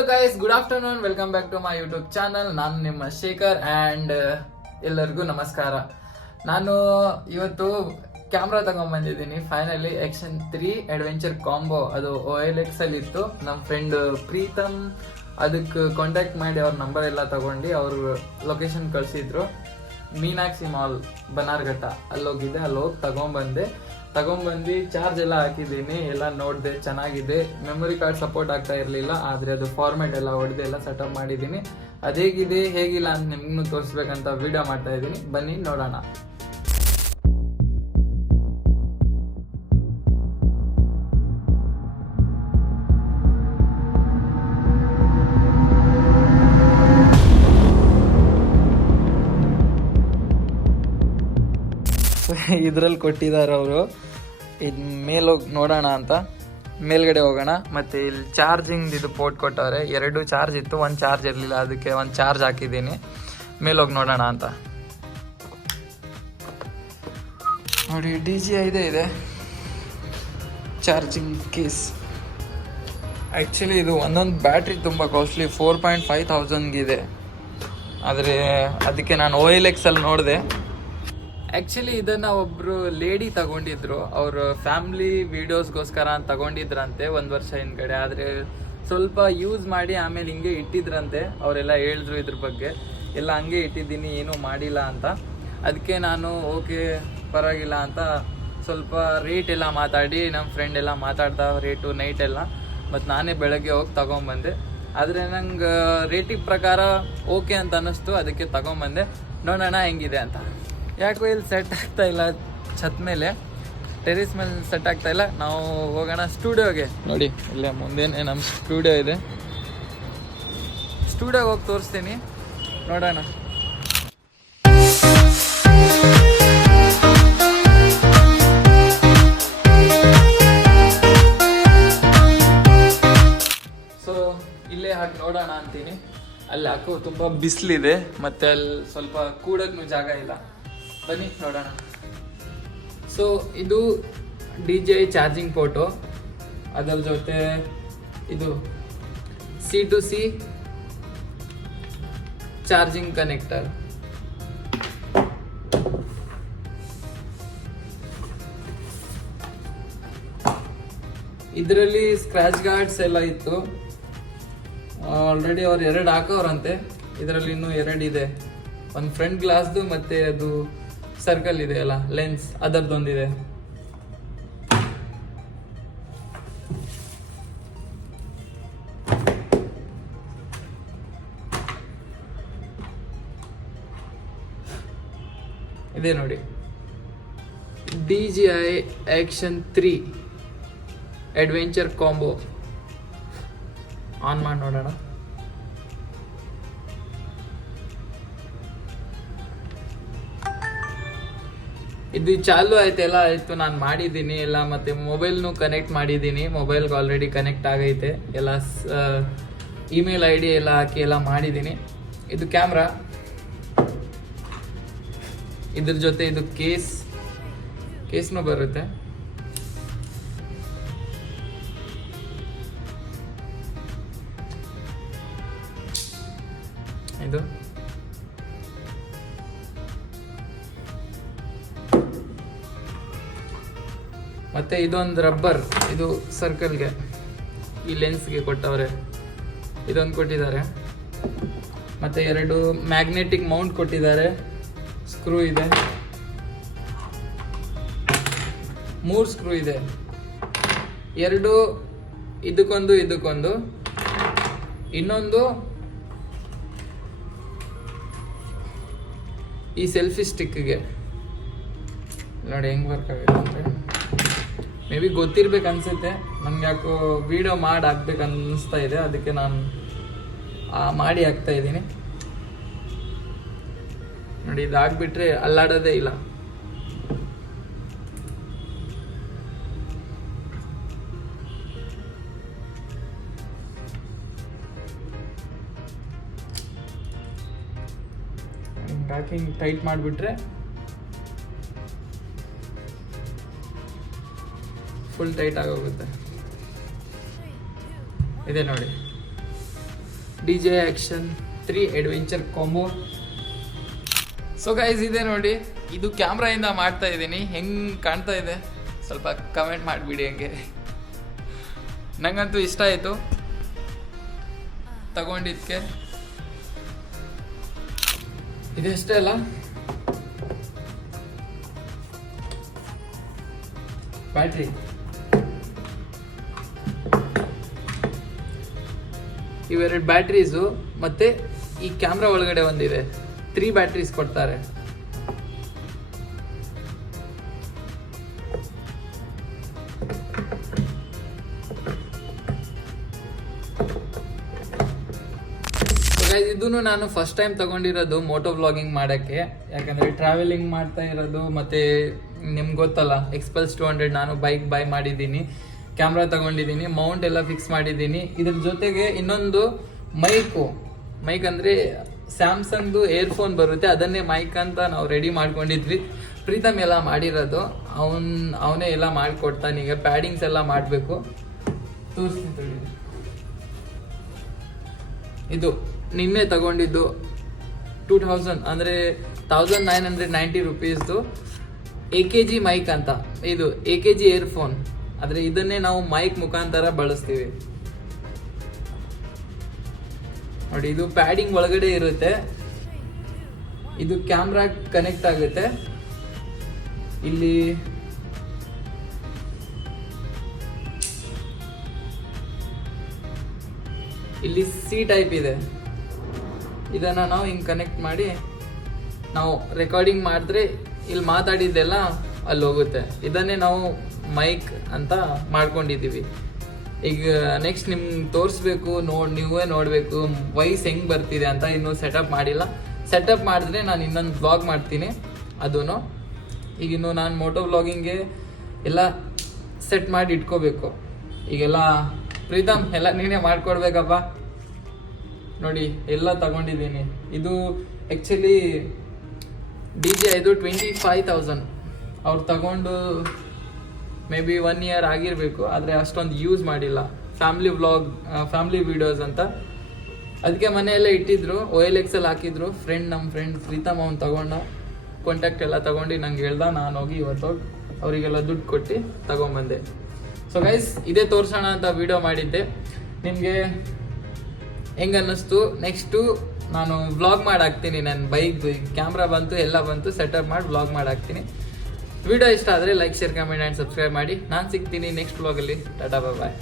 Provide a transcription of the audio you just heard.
Hello guys, good afternoon. Welcome back to my YouTube channel. ನಾನು ನಿಮ್ಮ Shekhar and ಎಲ್ಲರಿಗೂ ನಮಸ್ಕಾರ. ನಾನು ಇವತ್ತು ಕ್ಯಾಮ್ರಾ ತಗೊಂಡ್ಬಂದಿದ್ದೀನಿ. Finally action 3 adventure combo. ಅದು OLX ಅಲ್ಲಿ ಇತ್ತು. ನಮ್ಮ ಫ್ರೆಂಡ್ ಪ್ರೀತಮ್ ಅದಕ್ಕೆ ಕಾಂಟ್ಯಾಕ್ಟ್ ಮಾಡಿ ಅವ್ರ ನಂಬರ್ ಎಲ್ಲ ತಗೊಂಡು ಅವ್ರ ಲೊಕೇಶನ್ ಕಳಿಸಿದ್ರು. ಮೀನಾಕ್ಷಿ ಮಾಲ್ ಬನಾರ್ಘಟ್ಟ ಅಲ್ಲೋಗಿದ್ದೆ. ಅಲ್ಲಿ ಹೋಗಿ ತಗೊಂಡ್ಬಂದು ಚಾರ್ಜ್ ಎಲ್ಲ ಹಾಕಿದ್ದೀನಿ. ಎಲ್ಲ ನೋಡಿದೆ, ಚೆನ್ನಾಗಿದೆ. ಮೆಮೊರಿ ಕಾರ್ಡ್ ಸಪೋರ್ಟ್ ಆಗ್ತಾ ಇರಲಿಲ್ಲ, ಆದರೆ ಅದು ಫಾರ್ಮ್ಯಾಟ್ ಎಲ್ಲ ಹೊಡೆದು ಎಲ್ಲ ಸೆಟಪ್ ಮಾಡಿದ್ದೀನಿ. ಅದೇಗಿದೆ ಹೇಗಿಲ್ಲ ಅಂತ ನಿಮ್ಗೂ ತೋರಿಸ್ಬೇಕಂತ ವಿಡಿಯೋ ಮಾಡ್ತಾ ಇದ್ದೀನಿ. ಬನ್ನಿ ನೋಡೋಣ. ಇದ್ರಲ್ಲಿ ಕೊಟ್ಟಿದ್ದಾರೆ ಅವರು. ಇದು ಮೇಲೋಗಿ ನೋಡೋಣ ಅಂತ ಮೇಲ್ಗಡೆ ಹೋಗೋಣ. ಮತ್ತು ಇಲ್ಲಿ ಚಾರ್ಜಿಂಗ್ ಇದು ಪೋರ್ಟ್ ಕೊಟ್ಟವ್ರೆ. 2 ಚಾರ್ಜ್ ಇತ್ತು, 1 ಚಾರ್ಜ್ ಇರಲಿಲ್ಲ. ಅದಕ್ಕೆ 1 ಚಾರ್ಜ್ ಹಾಕಿದ್ದೀನಿ. ಮೇಲೋಗಿ ನೋಡೋಣ ಅಂತ ನೋಡಿ. DJI ಇದೆ ಚಾರ್ಜಿಂಗ್ ಕೇಸ್. ಆ್ಯಕ್ಚುಲಿ ಇದು ಒಂದೊಂದು ಬ್ಯಾಟ್ರಿ ತುಂಬ ಕಾಸ್ಟ್ಲಿ, 4,500 ಇದೆ. ಆದರೆ ಅದಕ್ಕೆ ನಾನು OLX ಅಲ್ಲಿ ನೋಡಿದೆ. ಆ್ಯಕ್ಚುಲಿ ಇದನ್ನು ಒಬ್ಬರು ಲೇಡಿ ತಗೊಂಡಿದ್ರು. ಅವರು ಫ್ಯಾಮ್ಲಿ ವೀಡಿಯೋಸ್ಗೋಸ್ಕರ ಅಂತ ತಗೊಂಡಿದ್ರಂತೆ 1 ವರ್ಷ ಹಿಂದ್ಗಡೆ. ಆದರೆ ಸ್ವಲ್ಪ ಯೂಸ್ ಮಾಡಿ ಆಮೇಲೆ ಹಿಂಗೆ ಇಟ್ಟಿದ್ರಂತೆ. ಅವರೆಲ್ಲ ಹೇಳಿದ್ರು ಇದ್ರ ಬಗ್ಗೆ. ಎಲ್ಲ ಹಂಗೆ ಇಟ್ಟಿದ್ದೀನಿ, ಏನೂ ಮಾಡಿಲ್ಲ ಅಂತ. ಅದಕ್ಕೆ ನಾನು ಓಕೆ ಪರವಾಗಿಲ್ಲ ಅಂತ ಸ್ವಲ್ಪ ರೇಟ್ ಎಲ್ಲ ಮಾತಾಡಿ, ನಮ್ಮ ಫ್ರೆಂಡ್ ಎಲ್ಲ ಮಾತಾಡ್ದ ರೇಟು ನೈಟ್ ಎಲ್ಲ. ಮತ್ತು ನಾನೇ ಬೆಳಗ್ಗೆ ಹೋಗಿ ತಗೊಂಬಂದೆ. ಆದರೆ ನಂಗೆ ರೇಟಿಗೆ ಪ್ರಕಾರ ಓಕೆ ಅಂತ ಅನ್ನಿಸ್ತು. ಅದಕ್ಕೆ ತಗೊಂಬಂದೆ. ನೋಡೋಣ ಹೆಂಗಿದೆ ಅಂತ. ಯಾಕೋ ಇಲ್ಲಿ ಸೆಟ್ ಆಗ್ತಾ ಇಲ್ಲ, ಛತ್ ಮೇಲೆ ಟೆರೇಸ್ ಮೇಲೆ ಸೆಟ್ ಆಗ್ತಾ ಇಲ್ಲ. ನಾವು ಹೋಗೋಣ ಸ್ಟುಡಿಯೋಗೆ. ನೋಡಿ ಇಲ್ಲೇ ಮುಂದೆನೇ ನಮ್ಮ ಸ್ಟುಡಿಯೋ ಇದೆ. ಸ್ಟುಡಿಯೋಗೆ ಹೋಗಿ ತೋರಿಸ್ತೀನಿ, ನೋಡೋಣ. ಸೊ ಇಲ್ಲೇ ಹಾಕಿ ನೋಡೋಣ ಅಂತೀನಿ. ಅಲ್ಲಿ ಹಾಕೋ ತುಂಬ ಬಿಸಿಲಿದೆ, ಮತ್ತು ಅಲ್ಲಿ ಸ್ವಲ್ಪ ಕೂಡೋಕ್ಕೂ ಜಾಗ ಇಲ್ಲ. ಬನ್ನಿ ನೋಡೋಣ. ಸೊ ಇದು DJI ಚಾರ್ಜಿಂಗ್ ಪೋರ್ಟು. ಅದರ ಜೊತೆ ಇದು C2C ಚಾರ್ಜಿಂಗ್ ಕನೆಕ್ಟರ್. ಇದರಲ್ಲಿ ಸ್ಕ್ರ್ಯಾಚ್ ಗಾರ್ಡ್ಸ್ ಎಲ್ಲ ಇತ್ತು. ಆಲ್ರೆಡಿ ಅವ್ರು 2 ಹಾಕೋರಂತೆ. ಇದರಲ್ಲಿ ಇನ್ನೂ 2 ಇದೆ. ಒಂದು ಫ್ರಂಟ್ ಗ್ಲಾಸ್ದು ಮತ್ತು ಅದು ಸರ್ಕಲ್ ಇದೆ ಅಲ್ಲ, ಲೆನ್ಸ್, ಅದರದೊಂದಿದೆ. ಇದೆ ನೋಡಿ, DJI action 3 adventure combo. On ಮಾಡಿ ನೋಡೋಣ. ಇದು ಚಾಲು ಆಯ್ತು, ಎಲ್ಲ ಆಯಿತು. ನಾನು ಮಾಡಿದ್ದೀನಿ ಎಲ್ಲ. ಮತ್ತು ಮೊಬೈಲ್ನು ಕನೆಕ್ಟ್ ಮಾಡಿದ್ದೀನಿ. ಮೊಬೈಲ್ಗೆ ಆಲ್ರೆಡಿ ಕನೆಕ್ಟ್ ಆಗೈತೆ ಎಲ್ಲ. ಇಮೇಲ್ ID ಎಲ್ಲ ಹಾಕಿ ಎಲ್ಲ ಮಾಡಿದ್ದೀನಿ. ಇದು ಕ್ಯಾಮ್ರಾ. ಇದ್ರ ಜೊತೆ ಇದು ಕೇಸ್ನೂ ಬರುತ್ತೆ. ಇದು ಮತ್ತು ಇದೊಂದು ರಬ್ಬರ್, ಇದು ಸರ್ಕಲ್ಗೆ, ಈ ಲೆನ್ಸ್ಗೆ ಕೊಟ್ಟವ್ರೆ. ಇದೊಂದು ಕೊಟ್ಟಿದ್ದಾರೆ. ಮತ್ತು 2 ಮ್ಯಾಗ್ನೆಟಿಕ್ ಮೌಂಟ್ ಕೊಟ್ಟಿದ್ದಾರೆ. ಸ್ಕ್ರೂ ಇದೆ, 3 ಸ್ಕ್ರೂ ಇದೆ. 2 ಇದಕ್ಕೊಂದು. ಇನ್ನೊಂದು ಈ ಸೆಲ್ಫಿ ಸ್ಟಿಕ್ಗೆ. ನೋಡಿ ಹೆಂಗೆ ವರ್ಕ್ ಆಗುತ್ತೆ ಅಂದರೆ, ಮೇ ಬಿ ಗೊತ್ತಿರ್ಬೇಕು ಅನ್ಸುತ್ತೆ. ನಮ್ಗೆ ಯಾಕೋ ವಿಡಿಯೋ ಮಾಡಿ ಹಾಕ್ಬೇಕು ಅನ್ನಿಸ್ತಾ ಇದೆ. ಅದಕ್ಕೆ ನಾನು ಮಾಡಿ ಹಾಕ್ತಾ ಇದ್ದೀನಿ. ನೋಡಿ, ಇದು ಹಾಕ್ಬಿಟ್ರೆ ಅಲ್ಲಾಡೋದೇ ಇಲ್ಲ. ಹಾಕಿ ಟೈಟ್ ಮಾಡಿಬಿಟ್ರೆ ಫುಲ್ ಟೈಟ್ ಆಗೋಗುತ್ತೆ. ಇದೆ ನೋಡಿ. DJI Action 3 adventure combo. So guys ಇದೆ ನೋಡಿ, ಇದು ಕ್ಯಾಮ್ರಾಯಿಂದ ಮಾಡ್ತಾ ಇದ್ದೀನಿ. ಹೆಂಗೆ ಕಾಣ್ತಾ ಇದೆ ಸ್ವಲ್ಪ ಕಮೆಂಟ್ ಮಾಡಿಬಿಡಿ. ಹಂಗೆ ನಂಗಂತೂ ಇಷ್ಟ ಆಯಿತು ತಗೊಂಡಿದ್ದಕ್ಕೆ. ಇದಷ್ಟೇ ಅಲ್ಲ, ಬ್ಯಾಟ್ರಿ ಇವೆರಡು ಬ್ಯಾಟ್ರೀಸು ಮತ್ತೆ ಈ ಕ್ಯಾಮ್ರಾ ಒಳಗಡೆ ಒಂದಿದೆ. 3 ಬ್ಯಾಟ್ರೀಸ್ ಕೊಡ್ತಾರೆ. ಇದನ್ನು ನಾನು ಫಸ್ಟ್ ಟೈಮ್ ತಗೊಂಡಿರೋದು ಮೋಟೋ ವ್ಲಾಗಿಂಗ್ ಮಾಡೋಕ್ಕೆ. ಯಾಕಂದರೆ ಟ್ರಾವೆಲಿಂಗ್ ಮಾಡ್ತಾ ಇರೋದು, ಮತ್ತು ನಿಮ್ಗೆ ಗೊತ್ತಲ್ಲ ಎಕ್ಸ್ಪಲ್ಸ್ 200 ನಾನು ಬೈಕ್ ಬೈ ಮಾಡಿದ್ದೀನಿ, ಕ್ಯಾಮ್ರಾ ತಗೊಂಡಿದ್ದೀನಿ, ಮೌಂಟ್ ಎಲ್ಲ ಫಿಕ್ಸ್ ಮಾಡಿದ್ದೀನಿ. ಇದ್ರ ಜೊತೆಗೆ ಇನ್ನೊಂದು ಮೈಕ್ ಅಂದರೆ ಸ್ಯಾಮ್ಸಂಗ್ದು ಏರ್ಫೋನ್ ಬರುತ್ತೆ, ಅದನ್ನೇ ಮೈಕ್ ಅಂತ ನಾವು ರೆಡಿ ಮಾಡ್ಕೊಂಡಿದ್ವಿ. ಪ್ರೀತಮ್ ಎಲ್ಲ ಮಾಡಿರೋದು, ಅವನೇ ಎಲ್ಲ ಮಾಡಿಕೊಡ್ತಾನೆ. ಈಗ ಪ್ಯಾಡಿಂಗ್ಸ್ ಎಲ್ಲ ಮಾಡಬೇಕು, ತೋರಿಸ್ತೀನಿ. ಇದು ನಿನ್ನೆ ತಗೊಂಡಿದ್ದು 2000 ಅಂದರೆ 1990 ರುಪೀಸ್ದು AKG ಮೈಕ್ ಅಂತ. ಇದು AKG ಏರ್ಫೋನ್, ಆದರೆ ಇದನ್ನೇ ನಾವು ಮೈಕ್ ಮುಖಾಂತರ ಬಳಸ್ತೀವಿ ನೋಡಿ. ಇದು ಪ್ಯಾಡಿಂಗ್ ಒಳಗಡೆ ಇರುತ್ತೆ, ಇದು ಕ್ಯಾಮ್ರಾ ಕನೆಕ್ಟ್ ಆಗುತ್ತೆ. ಇಲ್ಲಿ ಸಿ ಟೈಪ್ ಇದೆ. ಇದನ್ನು ನಾವು ಹಿಂಗೆ ಕನೆಕ್ಟ್ ಮಾಡಿ ನಾವು ರೆಕಾರ್ಡಿಂಗ್ ಮಾಡಿದ್ರೆ ಇಲ್ಲಿ ಮಾತಾಡಿದ್ದೆಲ್ಲ ಅಲ್ಲಿ ಹೋಗುತ್ತೆ. ಇದನ್ನೇ ನಾವು ಮೈಕ್ ಅಂತ ಮಾಡ್ಕೊಂಡಿದ್ದೀವಿ. ಈಗ ನೆಕ್ಸ್ಟ್ ನಿಮ್ಗೆ ತೋರಿಸ್ಬೇಕು, ನೀವೇ ನೋಡಬೇಕು ವಾಯ್ಸ್ ಹೆಂಗೆ ಬರ್ತಿದೆ ಅಂತ. ಇನ್ನೂ ಸೆಟಪ್ ಮಾಡಿಲ್ಲ. ಸೆಟಪ್ ಮಾಡಿದ್ರೆ ನಾನು ಇನ್ನೊಂದು ವ್ಲಾಗ್ ಮಾಡ್ತೀನಿ ಅದೂ. ಈಗಿನ್ನು ನಾನು ಮೋಟೋ ವ್ಲಾಗಿಂಗ್ಗೆ ಎಲ್ಲ ಸೆಟ್ ಮಾಡಿ ಇಟ್ಕೋಬೇಕು. ಈಗೆಲ್ಲ ಪ್ರೀತಮ್ ಎಲ್ಲ ನೀನೇ ಮಾಡಿಕೊಡ್ಬೇಕಪ್ಪ. ನೋಡಿ ಎಲ್ಲ ತಗೊಂಡಿದ್ದೀನಿ. ಇದು ಆ್ಯಕ್ಚುಲಿ DJI ಇದು 25,000 ಅವ್ರು ತಗೊಂಡು ಮೇ ಬಿ 1 year ಆಗಿರಬೇಕು, ಆದರೆ ಅಷ್ಟೊಂದು ಯೂಸ್ ಮಾಡಿಲ್ಲ. ಫ್ಯಾಮ್ಲಿ ವಿಡಿಯೋಸ್ ಅಂತ ಅದಕ್ಕೆ ಮನೆಯಲ್ಲೇ ಇಟ್ಟಿದ್ರು. OLX ಹಾಕಿದ್ರು. ನಮ್ಮ ಫ್ರೆಂಡ್ ಪ್ರೀತಮ್ ಅವ್ನು ತಗೊಂಡ, ಕಾಂಟ್ಯಾಕ್ಟ್ ಎಲ್ಲ ತಗೊಂಡು ನಂಗೆ ಹೇಳ್ದ. ನಾನು ಹೋಗಿ ಇವತ್ತೋಗಿ ಅವರಿಗೆಲ್ಲ ದುಡ್ಡು ಕೊಟ್ಟು ತಗೊಂಬಂದೆ. ಸೊ ಗೈಸ್, ಇದೇ ತೋರಿಸೋಣ ಅಂತ ವಿಡಿಯೋ ಮಾಡಿದ್ದೆ. ನಿಮಗೆ ಹೆಂಗೆ ಅನ್ನಿಸ್ತು? ನೆಕ್ಸ್ಟು ನಾನು ವ್ಲಾಗ್ ಮಾಡಾಕ್ತೀನಿ. ನನ್ನ ಬೈಕ್ ಕ್ಯಾಮ್ರಾ ಬಂತು, ಎಲ್ಲ ಬಂತು, ಸೆಟಪ್ ಮಾಡಿ ವ್ಲಾಗ್ ಮಾಡಾಕ್ತೀನಿ. ವಿಡಿಯೋ ಇಷ್ಟ ಆದರೆ like, share, comment and subscribe ಮಾಡಿ. ನಾನು ಸಿಗ್ತೀನಿ ನೆಕ್ಸ್ಟ್ ವ್ಲಾಗಲ್ಲಿ. ಟಾಟಾ, ಬಾಯ್.